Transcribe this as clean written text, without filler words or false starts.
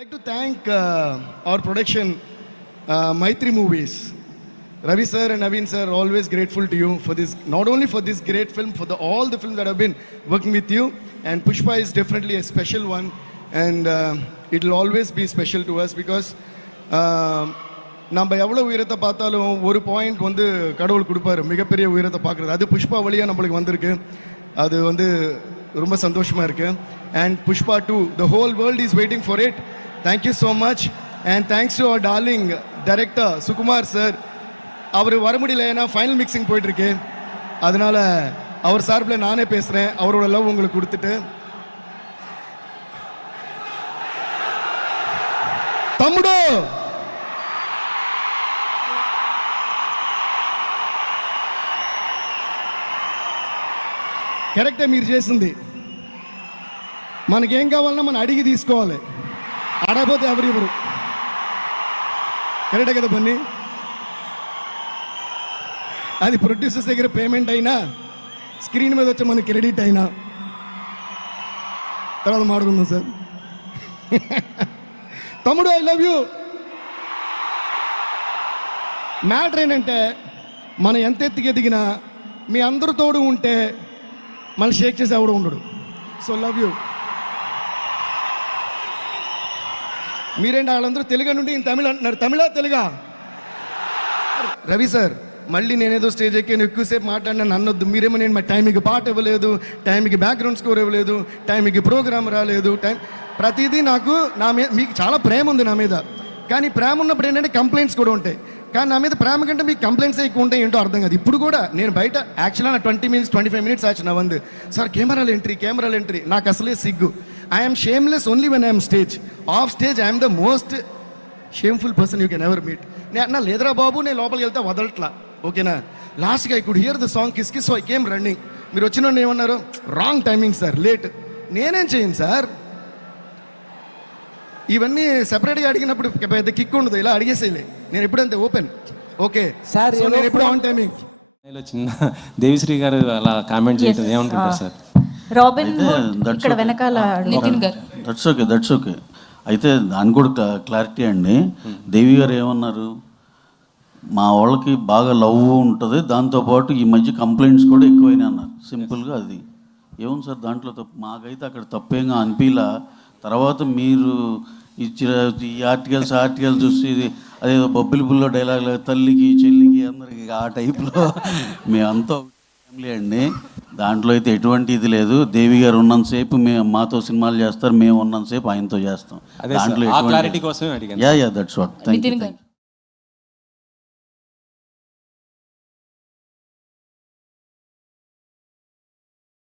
like to thank our production, Maitri Movies. Ravi sir and Naveen sir, always grateful to you for this, not only for this great film, for all the films that have been working with you. And Pushpa is definitely a special one, and it will always be special to us because நம்ம எவ்வளோ உயரத்தை பார்த்தாலும் ஒரு point வந்து கடவுள் கொடுப்பாரு, மிகப்பெரிய உயரத்தை பார்க்குறது. அது புஷ்பா வழியாக நம்மளுக்கு வந்திருக்கு. அது வந்து ரொம்ப சந்தோஷமாக இருக்குது. And Pushpa 2, the whole world is waiting for it. Thank you so much. And thanks to our darling director Sukumar sir. அவர் வர முடியல, ஏன்னா ஃபைனல் மிக்சிங் போயிட்டுருக்கு. அதனால் அவர் சார்பில் நானே பேசுகிறேன். அவரோட லவ் உங்களுக்கு கொடுத்துட்டு, తమ్ముడు కరెక్టే మీరు చేసింది. మనకేం కావాలన్నా మనం అడిగి తీసుకోవాలి, అడగపోతే ఎవరు. కరెక్టే కదా బన్నీ? అది ప్రొడ్యూసర్స్ దగ్గర పేమెంట్ అయినా, స్క్రీన్ మీద వచ్చి మనకి క్రెడిట్ అయినా తర్వాత మాట్లాడుకుందాం సార్. తమ్ముడు, ఐ లవ్ యూ. మ్యాటర్ ఏంటంటే, మనం ఎంత ఎత్తుకి ఎదిగినా మీ అందరూ తోడు ఉంటే మళ్ళీ షేక్ చేసి ఎవడు ఉండడు. So love you. మీరేంటి వాళ్ళందరూ తెలుగు నుండి తమిళ అంటున్నారు. తమిళ తెలుగా? రవి సార్, మళ్ళీ నేనేదో స్టేజ్ ఎక్కి ఎక్కువసేపు మాట్లాడినా నన్నొద్దు. మీరేమో నేను మా టైంకి పాట ఇవ్వలేదు, టైంకి బ్యాక్గ్రౌండ్ స్కోర్ ఇవ్వలేదు, టైంకి ప్రోగ్రామ్ రాలేదు, ప్రతిదీ నాకు నా మీద మీకు చాలా ప్రేమ ఉంది నా మీద. కానీ ప్రేమ ఉన్నప్పుడు ఏంటంటే కంప్లైంట్స్ కూడా ఉంటాయి. కానీ నా మీద ప్రేమ కంటే మీకు కంప్లైంట్స్ ఎక్కువ ఉంటాయి, ఏంటో అర్థం కాదు. ఇప్పుడు కూడా నేను బయట యాక్చువల్గా నా 20 minutes 25 minutes ఆచి నా వందు సార్ కెమెరాలు ఎంట్రీ. నాకు అసలే సిగ్గు. I'm shameless only when I'm stage. Of stage I'm the most shameful person you can ever meet. నేను అన్నా లేదురా బాబు, నేను లోపలికి వెళ్తే వదలట్లా, ఓకేనా. లాస్ట్గా I could hear the song kiss kiss, so I came running. మీరు వచ్చిన ఏమన్నారు, రాంగ్ టైమింగ్ సార్, లేట్. నేనేం చేయను సార్, ఇవన్నీ సెపరేట్గా అడిగినప్పుడు పెద్ద కిక్ ఉండదు, ఇలా అడిగేసేలే. నేను ఎప్పుడంతే ఓపెన్, ఓకే సార్, నేను ఎప్పుడు ఆన్ టైమింగ్. చిన్న దేవిశ్రీ గారు అలా కామెంట్ చేయడం ఏమనుకుంటారు సార్? రాబిన్ ఇక్కడ వెనకాల నితిన్ గారు. That's okay. అయితే దాని కూడా క్లారిటీ అండి. దేవి గారు ఏమన్నారు, మా వాళ్ళకి బాగా లవ్ ఉంటుంది, దాంతోపాటు ఈ మధ్య కంప్లైంట్స్ కూడా ఎక్కువైనా అన్నారు. సింపుల్గా అది ఏముంది సార్ దాంట్లో తప్పు? మాకైతే అక్కడ తప్పేంగా అనిపిలా. తర్వాత మీరు ఇచ్చిన ఈ ఆర్టికల్స్ చూసి అదేదో బొబ్బిలి బుల్లో డైలాగ్, తల్లికి చెల్లికి అందరికి ఆ టైప్లో మేమంతా ఫ్యామిలీ అండి. దాంట్లో అయితే ఎటువంటి ఇది లేదు. దేవి గారు ఉన్నంతసేపు మేము మాతో సినిమాలు చేస్తారు, మేము ఉన్నంతసేపు ఆయనతో చేస్తాం. దాంట్లో క్లారిటీ కోసమే అడిగాను. Yeah that's what. Thank you.